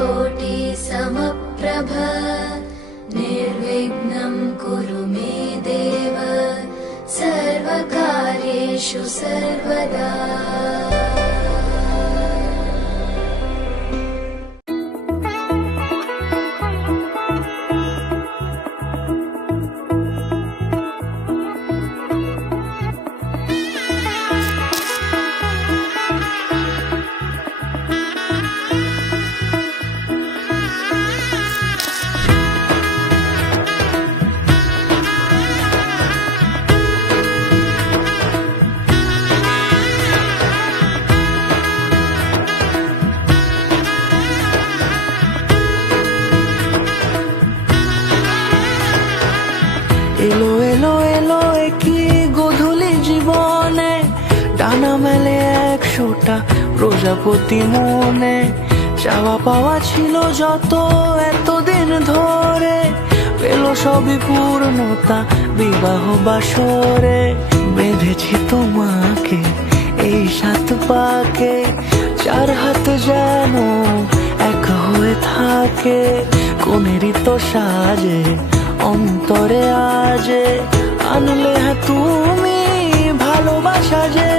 कोटि समप्रभ निर्विघ्नं कुरु मे देव सर्वकार्येषु सर्वदा। এলো এলো এলো কি গোধূলি জীবনে, ডানা মেলে 100টা প্রজাপতি মনে। চাওয়া পাওয়া ছিল যত এতদিন ধরে, পেল সবই পূর্ণতা বিবাহ বাসরে। বেঁধেছি তোমাকে এই 7 পাকে, 4 হাত যেন এক হয়ে থাকে। কোনেরই তো সাজে অন্তরে আজে, আনলে হ্যাঁ তুমি ভালোবাসা যে।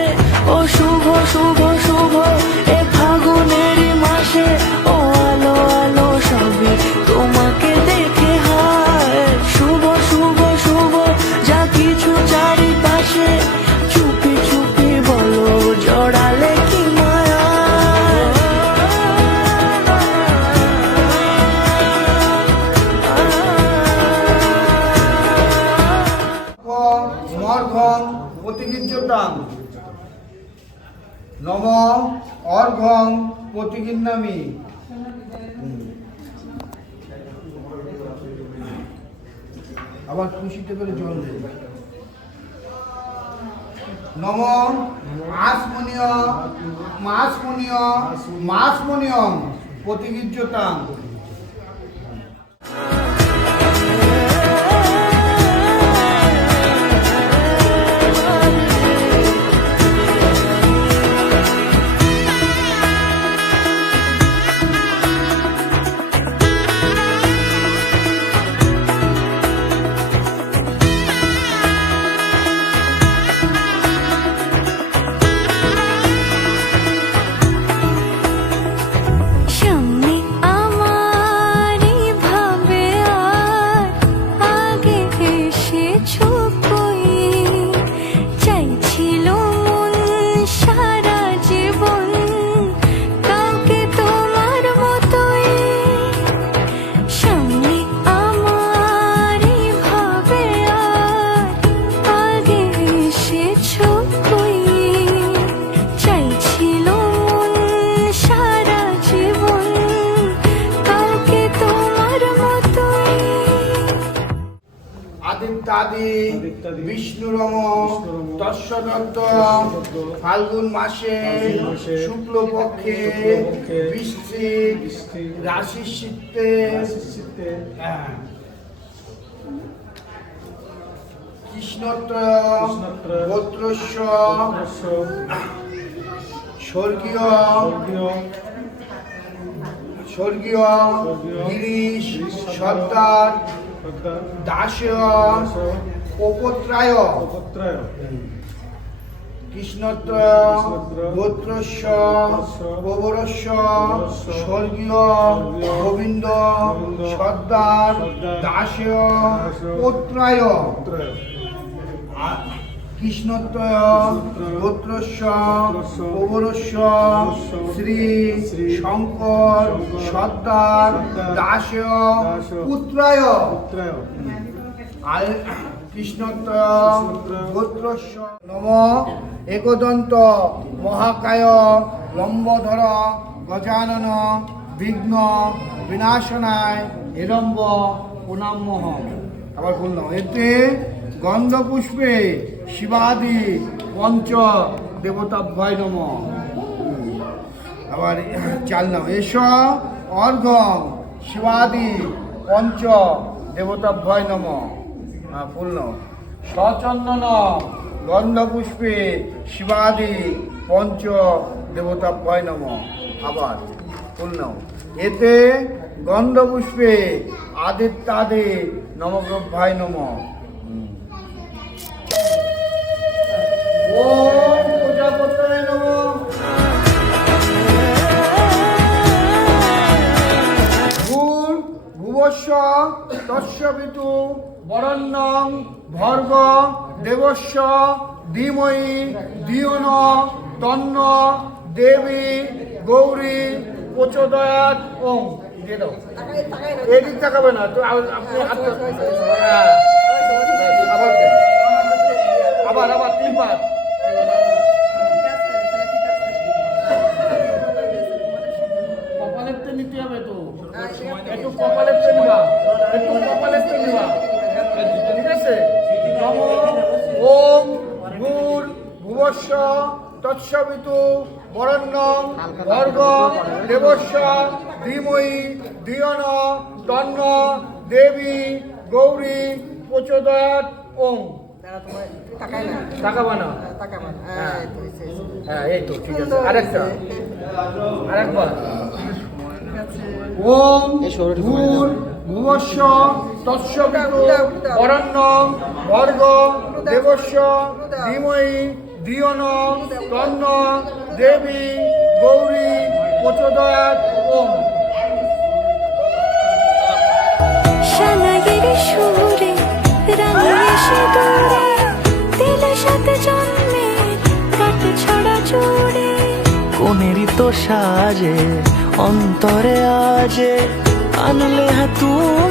ও শুভ শুভ শুভ এ ফাগুনেরই মাসে, ও আলো আলো সবে তোমাকে দেখে হয়। শুভ শুভ শুভ যা কিছু চারিপাশে, চুপি চুপি বলো জড়ালে কি মায়া। মর্ঘং প্রতিগীর্যতাং নম অর্ঘং প্রতিগিন্নামি। আবার খুশিতে করে জল দেবে। নম আসমনীয় মাসমনীয় মাসমনীয়ম প্রতিগীর্যতাং। আদিত্যাদি বিষ্ণুরম তৎসদত্ত ফাল্গুন মাসে শুক্লপক্ষে বৃশ্চিক রাশি সিদ্ধে কৃষ্ণত্র গোত্রস্য স্বর্গীয় গিরিশ সর্দার দাসীয় উপত্রায় কৃষ্ণত্র গোত্রস্য প্রবরস্য স্বর্গীয় গোবিন্দ সর্দার দাসীয় পুত্রায় কৃষ্ণত্র গোত্রস্য প্রবরস্য শ্রী শঙ্কর সর্দার দাসীয় পুত্রায় কৃষ্ণত্র গোত্রস্য নম একদন্ত মহাকায় লম্বধর গজানন বিঘ্ন বিনাশনায় হিরম্ব পুনামহম। আবার বললাম এতে গন্ধপুষ্পে শিবাদি পঞ্চ দেবতাভ্যয় নম। আবার চাল নাম এস অর্ঘ্যং শিবাদি পঞ্চ দেবতাভ্যয় নম। পূর্ণ সচন্দন গন্ধপুষ্পে শিবাদি পঞ্চ দেবতাভ্যয় নম। আবার পূর্ণ এতে গন্ধপুষ্পে আদিত্যাদি নমগ্রভায় নম। ওম প্রজাপতয়ে নমঃ। ভূর ভুবস্ব তস্য পিতু বরেণ্যং ভর্গ দেবস্য ধীমহি ধিয়ো ন তন্ন দেবী গৌরী প্রচোদয়াৎ। ওম দিয়ে দাও। এদিক তাকাবে না তো, আপনি হ্যাঁ। আবার দেন। আবার 3 বার। কপালের তো নিতে হবে তো, একটু কপালের তো নিবা, একটু কপালের তো নিবা, ঠিক আছে? নম ওম ভূর ভুবস্ব তস্য পিতু বরেণ্যং ভর্গ দেবস্য ধীমহি ধিয়ো ন তন্ন দেবী গৌরী প্রচোদয়াৎ। ওম তাকাবা না। হ্যাঁ এই তো ঠিক আছে। আরেকবার। ওম ভূর ভুবস্ব তস্য পিতু বরেণ্যং ভর্গ দেবস্য ধীমহি ধিয়ো ন তন্ন দেবী গৌরী প্রচোদয়াৎ। ওম শালাগির সুরে রাঙিয়ে সিঁদুরে দিলে সাথে জন্মে কাটে ছড়া জোড়ে। কোনেরই তো সাজে অন্তরে আজে আনলে হ্যাঁ তুমি